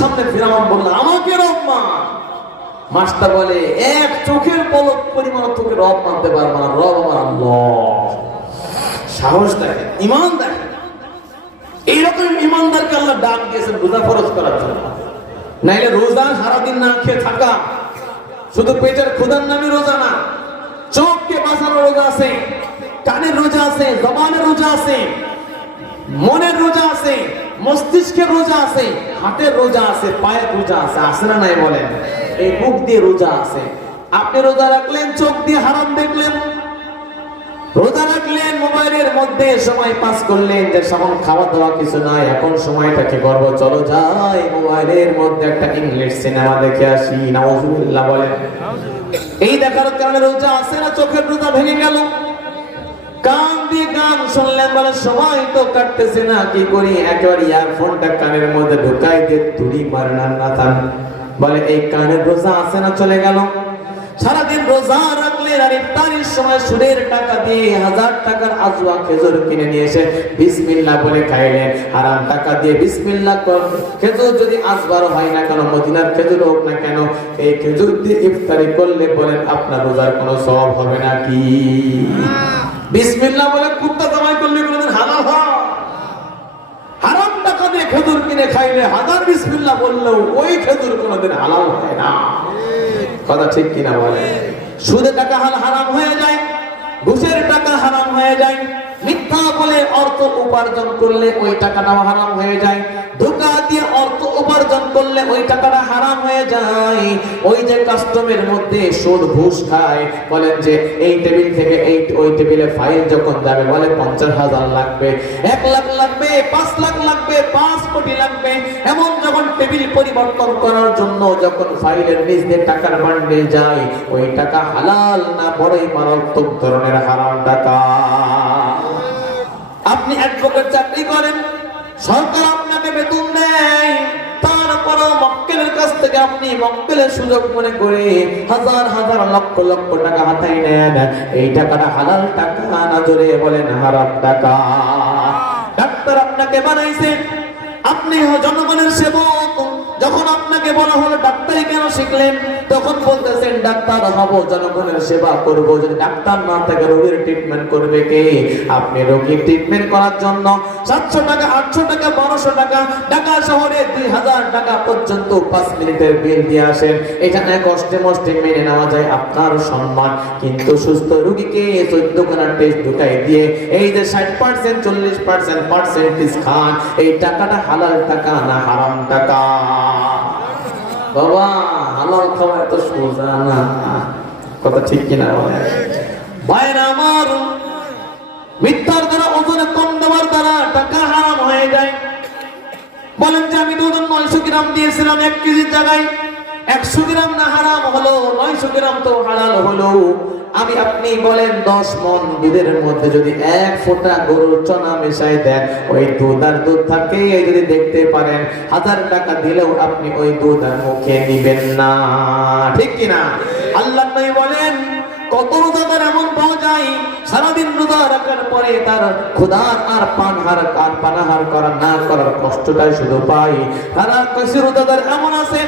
সামনে ফিরাউন বলল, আমাকে রব মান। মাসটা বলে, এক চোখের পলক পরিমাণ তোকে রব মানতে পারবো না, রব আমার আল্লাহ। সাহস দেখে, ঈমান দেখে। এইরকম ঈমানদারকে আল্লাহ ডাক দিয়েছেন রোজা ফরজ করার জন্য। নাইলে রোজা সারাদিন না খেয়ে থাকা শুধু পেটের ক্ষুধার নামে রোজা না, চোখকে বাঁচানোর রোজা আছে, কানের রোজা আছে, জবানের রোজা আছে, মনের রোজা আছে, মস্তিষ্কের রোজা আছে, হাতের রোজা আছে, পায়ের রোজা আছে, আছে না নাই বলেন? এই মুখ দিয়ে রোজা আছে। আপনি রোজা রাখলেন, চোখ দিয়ে হারাম দেখলেন, রোজা রাখলেন, মোবাইলের মধ্যে সময় পাস করলেন, যে সামন খাওয়া দাওয়া কিছু নাই, এখন সময়টাকে করবো, চলো যাই মোবাইলের মধ্যে একটা ইংলিশ সিনেমা দেখে আসি, নাউজুবিল্লাহ বলেন। এই দেখার কারণে রোজা আছে না, চোখের রোজা ভেঙে গেল। কান দিয়ে গান শুনলেন, বলে সময় তো কাটতেছে না, কি করি, একেবারে ইয়ারফোনটা কানের মধ্যে ঢুকাই দিয়ে তুড়ি মারনার না থাম, বলে এই কানের রোজা আছে না, চলে গেল। সারাদিন রোজা রাখলেন, আর ইফতারের সময় সুদের টাকা দিয়ে 1000 টাকার আজওয়া খেজুর কিনে নিয়ে এসে বিসমিল্লাহ বলে খাইলেন। হারাম টাকা দিয়ে বিসমিল্লাহ খেজুর যদি আজবারও হয় না কেন, মদিনার খেজুর হোক না কেন, এই খেজুর দিয়ে ইফতারি করলে বলেন আপনার রোজার কোনো সওয়াব হবে নাকি? বিসমিল্লাহ বলে কুত্তা কামাই করলে কোনদিন হালাল হয়? হারাম টাকা দিয়ে খেজুর কিনে খাইলে 1000 বিসমিল্লাহ বললেও ওই খেজুর কোনদিন হালাল হয় না। কথা ঠিক কিনা বলে? সুদে টাকা হারাম হয়ে যায়, ঘুষের টাকা হারাম হয়ে যায়, মিথ্যা বলে অর্থ উপার্জন করলে ওই টাকাটাও হারাম হয়ে যায়, ধোঁকা দিয়ে অর্থ উপার্জন করলে ওই টাকাটা হারাম হয়ে যায়। ওই যে কাস্টমের মধ্যে সুদ ঘুষ খায়, বলেন যে এই টেবিল থেকে ওই টেবিলে ফাইল যখন যাবে, বলে 50,000 লাগবে, 1 লাখ লাগবে, 5 লাখ লাগবে, 5 কোটি লাগবে, এমন যখন টেবিল পরিবর্তন করার জন্য যখন ফাইলের নিচ দিয়ে টাকার বান্ডেল যায়, ওই টাকা হালাল না বড়ই মারাত্মক ধরনের হারাম টাকা। আপনি অ্যাডভোকেট চাকরি করেন, সরকার আপনাকে বেতন দেয়, তারপরও মক্কেলের কাছ থেকে আপনি মক্কেলের সুযোগ মনে করে হাজার হাজার লক্ষ লক্ষ টাকা হাতায় নেন, এই টাকাটা হালাল টাকা না, জোরে বলেন হারাম টাকা। ডাক্তার আপনাকে বানাইছে, আপনি জনগণের সেবক, যখন আপনাকে বলা হলো ডাক্তারি কেন শিখলেন, তখন বলতেছেন ডাক্তার হব, জনগণের সেবা করব। যদি ডাক্তার না থাকে রোগীর ট্রিটমেন্ট করবে কে? আপনি রোগীর ট্রিটমেন্ট করার জন্য 700 টাকা, 800 টাকা, 1200 টাকা, ঢাকা শহরে 2000 টাকা পর্যন্ত 5 মিনিটের বিল দিয়ে আসেন। এখানে কষ্টে মষ্টে মেনে নেওয়া যায় আপনার সম্মান, কিন্তু সুস্থ রোগীকে 14 খানা টেস্ট ঢুকাই দিয়ে এই যে 60% 40% পার্সেন্টেজ খান, এই টাকাটা হালাল টাকা না হারাম টাকা? বাবা, হালাল খাওয়া এত সোজা না, কথা ঠিক কিনা বলে? ভাইরা আমার, মিথ্যার দ্বারা, ওজনে কম দেওয়ার দ্বারা টাকা হারাম হয়ে যায়। বলেন যে আমি দুধ 900 গ্রাম দিয়েছিলাম 1 কেজির জায়গায়, 100 গ্রাম না হারাম হলো, 900 গ্রাম তো হালাল হলো। আমি আপনি বলেন 10 মণ দুধের মধ্যে যদি 1 ফোঁটা গরুর চনা মিশাই দেন, ওই দুধ আর দুধ থাকে যদি দেখতে পারেন, 1000 টাকা দিলেও আপনি ওই দুধ আর মুখে নিবেন না, ঠিক কিনা? আল্লাহ নবী বলেন, কত রোজাদার এমন পাওয়া যায় সারাদিন রোজা রাখার পরে তার ক্ষুধার আর পানাহার করা না করার কষ্টটাই শুধু পাই। তারা কিছু রোজাদার এমন আছে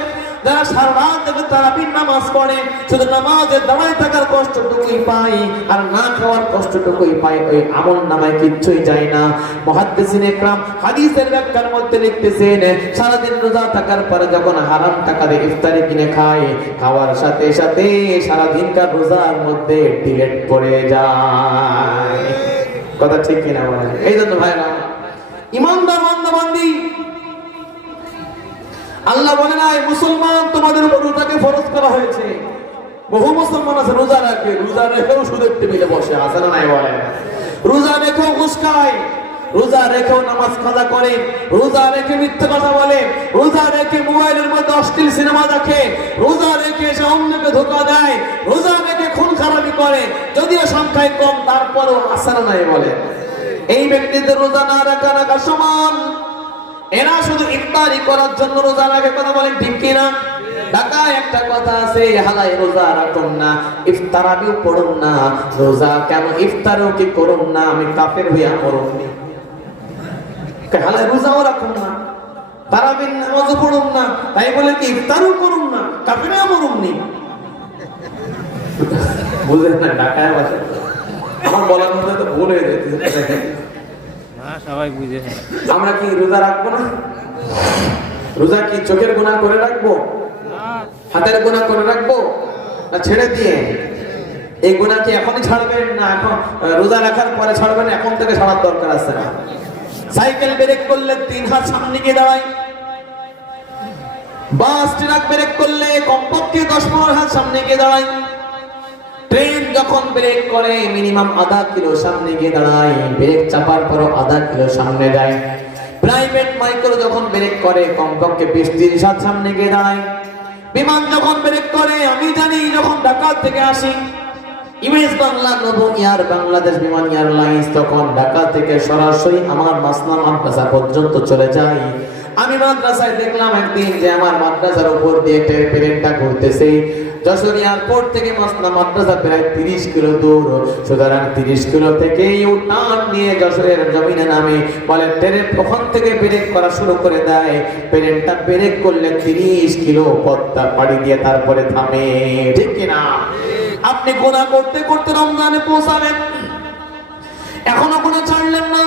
যারা সারা রাত তারাবির নামাজ পড়ে, শুধু নামাজের দাঁড়ায় থাকার কষ্টটুকুই পাই, আর না খাওয়ার কষ্টটুকুই পাই, ওই আমল নামায় কিচ্ছুই যায় না। মুহাদ্দিসিন ইকরাম হাদিসের ব্যাখ্যার মধ্যে লিখতেছেন, সারাদিন রোজা থাকার পরে যখন হারাম টাকা দিয়ে ইফতারি কিনে খায়, খাওয়ার সাথে সাথে সারাদিনকার রোজার মধ্যে ডিলেট পড়ে যায়। কথা ঠিক কিনা বলেন? এই জন্য ভাইরা, ইমানদার বান্দা-বান্দি, আল্লাহ বলে নাই মুসলমান তোমাদের উপর রোজাকে ফরজ করা হয়েছে। বহু মুসলমান আছে রোজা রাখে, রোজা রেখেও সুদের টেবিলে বসে, আছে না নাই বলেন? রোজা রেখেও ঘুষ খায়, রোজা রেখেও নামাজ কাজা করে, রোজা রেখে মিথ্যা কথা বলে, রোজা রেখে মোবাইলের মধ্যে অশ্লীল সিনেমা দেখে, রোজা রেখে সে অন্যকে ধোঁকা দেয়, রোজা রেখে খুন খারাপি করে, যদিও সংখ্যায় কম তারপরেও আছে না নাই বলে? এই ব্যক্তিদের রোজা না রাখা সমান। এরা শুধু ইফতারি করার জন্য রোজা রাখে, কথা বলেন ঠিক কিনা? ঢাকায় একটা কথা আছে, হালাই রোজা রাখুন না, ইফতারাবিও পড়ুন না, রোজা কেন ইফতারও কি করুন না, আমি কাফের হইয়া মরুন। হালাই রোজাও রাখুন না, তারাবি তারাবির নামাজও পড়ুন না, তাই বলে কি ইফতারও করুন না, কাফেরা মরুন নি। বুঝলেন না? ঢাকায় বাসা আমার বলার মধ্যে তো ভুল হয়ে যেতেছে। সবাই বুঝে। আমরা কি রোজা রাখবো না? রোজা কি চোখের গুনাহ করে রাখবো, হাতের গুনাহ করে রাখবো, না ছেড়ে দিয়ে? এই গুনাহ কি এখনই ছাড়বেন না এখন রোজা রাখার পরে ছাড়বেন? এখন থেকে ছাড়ার দরকার আছে না? সাইকেল ব্রেক করলে 3 হাত সামনে গিয়ে দাঁড়ায়, বাস ট্রাক ব্রেক করলে কমপক্ষে 10-15 হাত সামনে গিয়ে দাঁড়ায়, ট্রেন যখন ব্রেক করে মিনিমাম আধা কিলো সামনে গিয়ে দাঁড়ায়, ব্রেক চাপার পরও আধা কিলো সামনে যায়। প্রাইভেট মাইক্রো যখন ব্রেক করে কমপক্ষে 20-30 হাত সামনে গিয়ে দাঁড়ায়। বিমান যখন ব্রেক করে, আমি জানি যখন ঢাকা থেকে আসি ইমেজ বাংলা নবো এয়ার বাংলাদেশ বিমান এয়ারলাইন্স, তখন ঢাকা থেকে সরাসরি আমার মাসনা মাদ্রাসা পর্যন্ত চলে যায়। আমি মাদ্রাসায় দেখলাম একদিন যে আমার মাদ্রাসার উপর দিয়ে প্লেনটা ঘুরতেছে। যশোর এয়ারপোর্ট থেকে মাসনা মাদ্রাসা প্রায় 30 কিলো দূর, সুতরাং 30 কিলো থেকে উঠান নিয়ে যশোরের জমিনে নামে। বলে ট্রেন ওখান থেকে ব্রেক করা শুরু করে দেয়, প্লেনটা ব্রেক করলে 30 কিলো পথটা পাড়ি দিয়ে তারপরে থামে। ঠিক কিনা? আপনি গুনাহ করতে করতে রমজানে পৌঁছাবেন, এখনো গুনাহ ছাড়লেন না,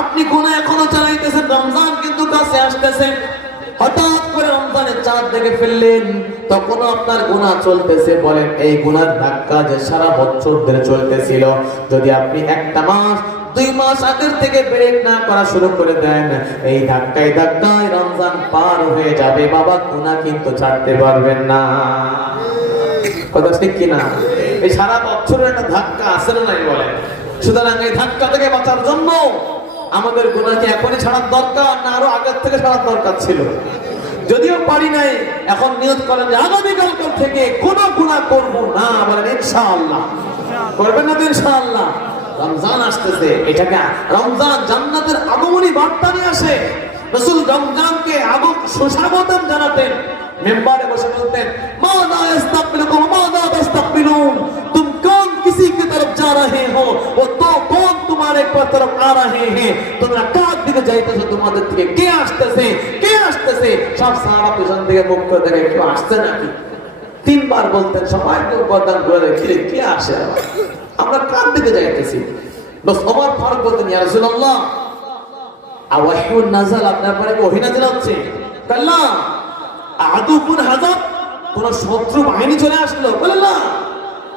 আপনি গুনাহ এখনো চালাইতেছেন, রমজান কিন্তু কাছে আসতেছে। হঠাৎ করে রমজানের চাঁদ দেখে ফেললেন, তখনও আপনার গুনাহ চলতেছে। বলেন এই গুনার ধাক্কা যে সারা বছর ধরে চলতেছিল, যদি আপনি 1 মাস 2 মাস আগের থেকে ব্রেক না করা শুরু করে দেন, এই ধাক্কায় ধাক্কায় রমজান পার হয়ে যাবে বাবা, গুনাহ কিন্তু ছাড়তে পারবেন না। কথা ঠিক কিনা? এই সারা বছরের একটা ধাক্কা আছে না নাই বলেন? সুতরাং এই ধাক্কা থেকে বাঁচার জন্য আমাদের গুনাহকে এখনই ছাড়ার দরকার না আরো আগের থেকে ছাড়ার দরকার ছিল? যদিও পারি নাই, এখন নিয়ত করেন যে আগামীকাল থেকে কোনো গুনাহ করব না। বলেন ইনশাআল্লাহ। করবেন না তো ইনশাআল্লাহ? রমজান আসতেছে, এটাকে রমজান জান্নাতের আগমনী বার্তা নিয়ে আসে। রাসূল রমজানকে সুস্বাগতম জানাতেন, মেম্বারে বসে বলতেন মাযা ইস্তাকবিলুকুম মাযা তাস্তাকবিলুন, तुम कौन किसी की तरफ जा रहे हो वो तो कौन तुम्हारे तरफ आ रहे हैं, তোমরা কার দিকে যাইতেছো, তোমাদের দিকে কে আসতেছে, কে আসতেছে? সব সাহাবা পিছন থেকে মুখ করে দেখে কেউ আসছে নাকি। 3 বার বলতেন, সবাই তো গর্দান ঘুরে কে আসে, আমরা কার দিকে যাইতেছি? বস ওমর ফারুক বলতেন ইয়া রাসূলুল্লাহ আওয়াহিউন নাযাল, আপনার পরে ওহী নাযিল হচ্ছে। আল্লাহ আদুকুন হাজার, কোন শত্রু বাহিনী চলে আসলো? বলে না।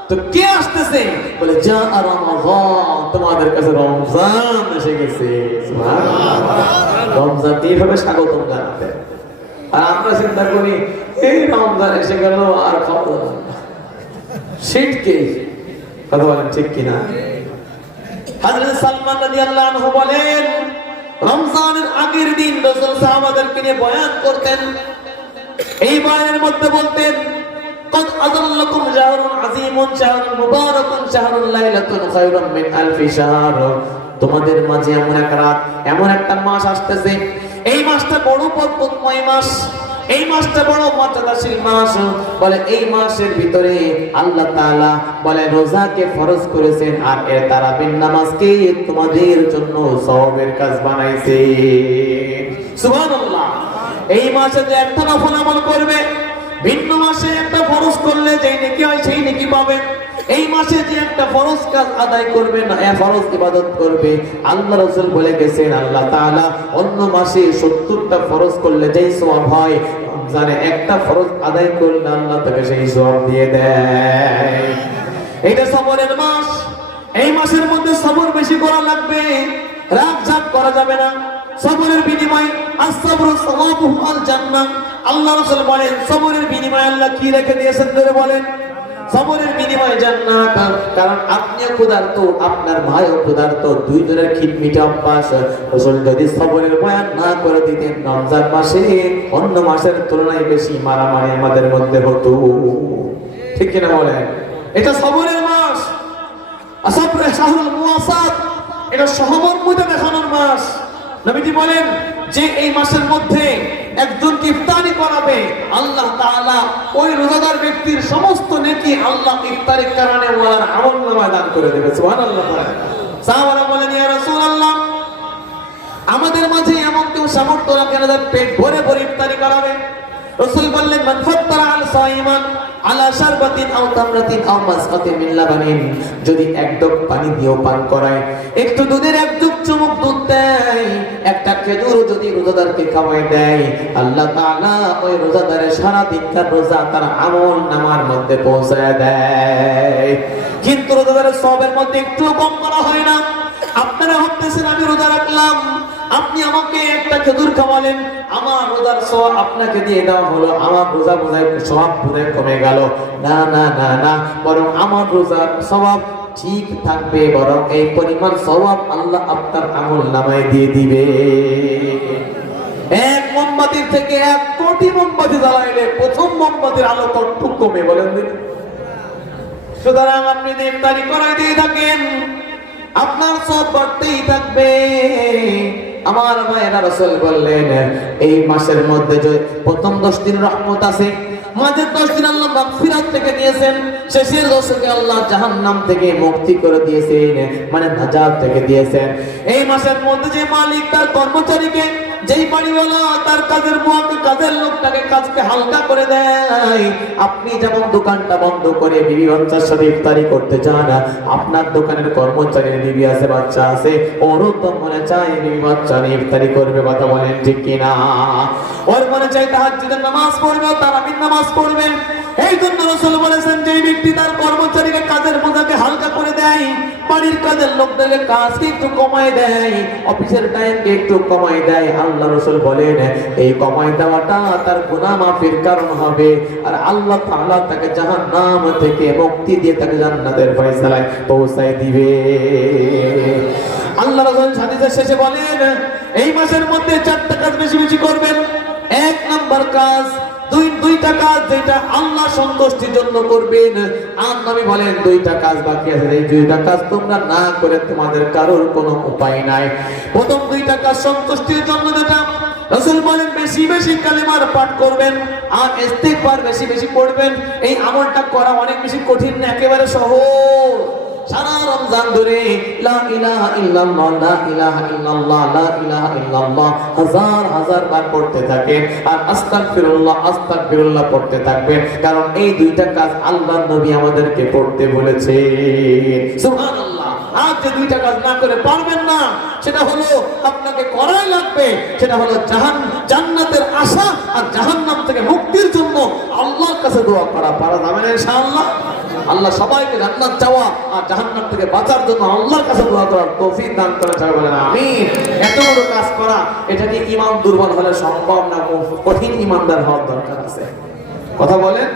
তো কে আসতেছে? বলে যা রমাদান, তোমাদের কাছে রমজান এসে গেছে। সুবহানাল্লাহ, রমজান এইভাবে স্বাগতম জানাতে। আর আমরা চিন্তা করি এই রমজান এসে গেল আর খাবো না, শীতকে। কথা বলেন ঠিক কিনা? হযরত সালমান রাদিয়াল্লাহু আনহু বলেন রমজানের আগের দিন রাসূল সাহাবাদেরকে নিয়ে বয়ান করতেন। এই বয়ানের মধ্যে বলতেন قد أظلكم شهر عظيم شهر مبارك شهر ليلة خير من ألف شهر, তোমাদের মাঝে এমন এক রাত, এমন একটা মাস আসতেছে, এই মাসটা বড় বরকতময় মাস, এই মাসটা বড় মর্যাদাশীল মাস। বলে এই মাসের ভিতরে আল্লাহ তাআলা বলে রোজাকে ফরজ করেছেন, আর এর তারাবির নামাজকে তোমাদের জন্য সওয়াবের কাজ বানাইছে। সুবহানাল্লাহ। এই মাসে যে একটা নফল আমল করবে, ভিন্ন মাসে একটা ফরজ করলে যেই নেকি হয় সেই নেকি পাবে। এই মাসে যে একটা ফরজ কাজ আদায় করবে না, ফরজ ইবাদত করবে, আল্লাহ রাসূল বলে গেছেন আল্লাহ তাআলা অন্য মাসে 70টা ফরজ করলে যেই সওয়াব হয়, রমজানে একটা ফরজ আদায় করলে আল্লাহ তাকে সেই সওয়াব দিয়ে দেয়। এটা সবরের মাস, এই মাসের মধ্যে সবর বেশি করা লাগবে, রাগ জাগ করা যাবে না। সবরের বিনিময় as-sabru sawabuhu al-jannah, আল্লাহ রাসূল বলেন সবরের বিনিময়ে আল্লাহ কি রেখে দিয়েছেন ধরে বলেন? সবরের বিনিময়ে জান্নাত। কারণ আপনিও ক্ষুধার্ত, আপনার ভাইও ক্ষুধার্ত, দুইজনের খিটমিটে অভ্যাস। রাসূল যদি সবরের বয়ান না করে দিতেন, রমজান মাসে অন্য মাসের তুলনায় বেশি মারামারি আমাদের মধ্যে হতো। ঠিক কিনা বলেন? এটা সবরের মাস, আসর শাহরুল মুওয়াসাত, এটা সহমর্মিতা দেখানোর মাস। নবীজি বলেন যে এই মাসের মধ্যে একজনকে ইফতারি করাবে, আল্লাহ তাআলা ওই রোজাদার ব্যক্তির সমস্ত নেকি আল্লাহ ইফতারির কারণে ওনার আমলনামায় দান করে দেবে। সুবহানাল্লাহ। সাহাবারা বলেন ইয়া রাসূলুল্লাহ আমাদের মাঝে এমন কেউ সামর্থ্য রাখেন যার পেট ভরে ভরে ইফতারি করাবে। রাসূল বললেন, মান ফাত্তারা আল সাইমান আলা শারবাতিন আও তামরাতিন আও মাসকাতিন মিন লাবানিন, যদি এক ঢোক পানি দিয়েও পান করায়, একটু দুধের এক ঢোক চুমুক দুধ দেয়, একটা খেজুর যদি রোজাদারকে খাওয়ায় দেয়, আল্লাহ তাআলা ওই রোজাদারের সারা দিনকার রোজা তার আমল নামার মধ্যে পৌঁছায় দেয়। কিন্তু রোজাদারের সওয়াবের মধ্যে একটু কম করা হয় না। আপনারা ভাবতেছেন আমি রোজা রাখলাম, আপনি আমাকে একটা খেজুর খাওয়ালেন, আমার রোজার সওয়াব আপনাকে দিয়ে দেওয়া হলো, আমার রোজা বোঝায় সওয়াব বোধহয় কমে গেল। না না না না, বরং আমার রোজার সওয়াব ঠিক থাকবে, বরং এই পরিমাণ সওয়াব আল্লাহ আপনার আমল নামায় দিয়ে দিবে। এক মোমবাতির থেকে 1 কোটি মোমবাতি জ্বালাইলে প্রথম মোমবাতির আলো কতটুকু কমে বলেন দিন। সুতরাং আপনি যে ইফতারি করাই দিয়ে থাকেন, আপনার সব বাড়তেই থাকবে। আমার মায়েরা রাসূল বললেন, এই মাসের মধ্যে যে প্রথম 10 দিন রহমত আছে, মাঝের 10 দিন আল্লাহ মাগফিরাত থেকে দিয়েছেন, শেষের 10 কে আল্লাহ জাহান্নাম থেকে মুক্তি করে দিয়েছেন, মানে নাজাত থেকে দিয়েছেন। এই মাসের মধ্যে যে মালিক তার কর্মচারীকে, যেই বাড়িওয়ালা তার কাজের বুয়াকে, কাজের লোকটাকে কাজকে হালকা করে দেয়, আপনি যেমন দোকানটা বন্ধ করে বিবি বাচ্চার সাথে ইফতারি করতে চান, আপনার দোকানের কর্মচারীর বিবি আছে, বাচ্চা আছে, ওরও তো মনে চায় বিবি বাচ্চা নিয়ে ইফতারি করবে। কথা বলেন ঠিক কিনা? ওর মনে চায় তাহাজ্জুদের নামাজ পড়বে, তারাবির নামাজ পড়বে। এই জন্য রাসূল বলেছেন, যে ব্যক্তি তার কর্মচারীকে কাজের বোঝাকে হালকা করে দেয়, বাড়ির কাজের লোকদেরকে কাজকে একটু কমায় দেয়, অফিসের টাইমকে একটু কমায় দেয়, আল্লাহ রাসূল বলেন এই কমায় দেওয়াটা তার গুনাহ মাফের কারণ হবে, আর আল্লাহ তাআলা তাকে জাহান্নাম থেকে মুক্তি দিয়ে তাকে জান্নাতের ফয়সালায় পৌঁছায় দিবে। আল্লাহ রাসূল হাদিসের শেষে বলেন, এই মাসের মধ্যে 4টা কাজ বেশি বেশি করবেন। 1 নাম্বার কাজ, দুইটা কাজ যেটা আল্লাহ সন্তুষ্টির জন্য করবেন। আর নবী বলেন 2টা কাজ বাকি আছে, এই 2টা কাজ তোমরা না করে তোমাদের কারোর কোনো উপায় নাই। প্রথম 2টা কাজ সন্তুষ্টির জন্য, যেটা রাসূল বলেন বেশি বেশি কালেমার পাঠ করবেন আর ইস্তিগফার বেশি বেশি পড়বেন। এই আমলটা করা অনেক বেশি কঠিন না, একেবারে সহজ। সারা রমজান ধরে লা ইলাহা ইল্লাল্লাহ, লা ইলাহা ইল্লাল্লাহ, লা ইলাহা ইল্লাল্লাহ হাজার হাজার বার পড়তে থাকেন, আর আস্তাগফিরুল্লাহ আস্তাগফিরুল্লাহ পড়তে থাকবেন, কারণ এই 2টা কাজ আল্লাহর নবী আমাদেরকে পড়তে বলেছে। সুবহানাল্লাহ। আর যে 2টা কাজ না করে পারবেন না, সেটা হলো আপনাকে করাই লাগবে, সেটা হলো জান্নাতের আশা আর জাহান্নাম থেকে মুক্তির জন্য আল্লাহর কাছে দোয়া করা। পারা যাবে না ইনশাআল্লাহ? আল্লাহ সবাইকে জান্নাত চাওয়া আর জাহান্নাম থেকে বাঁচার জন্য আল্লাহর কাছে দোয়া করার তৌফিক দান করেন, সবাই বলেন আমিন। এত বড় কাজ করা, এটা কি ঈমান দুর্বল হলে সম্ভব না? কঠিন ঈমানদার হওয়ার দরকার আছে। কথা বলেন।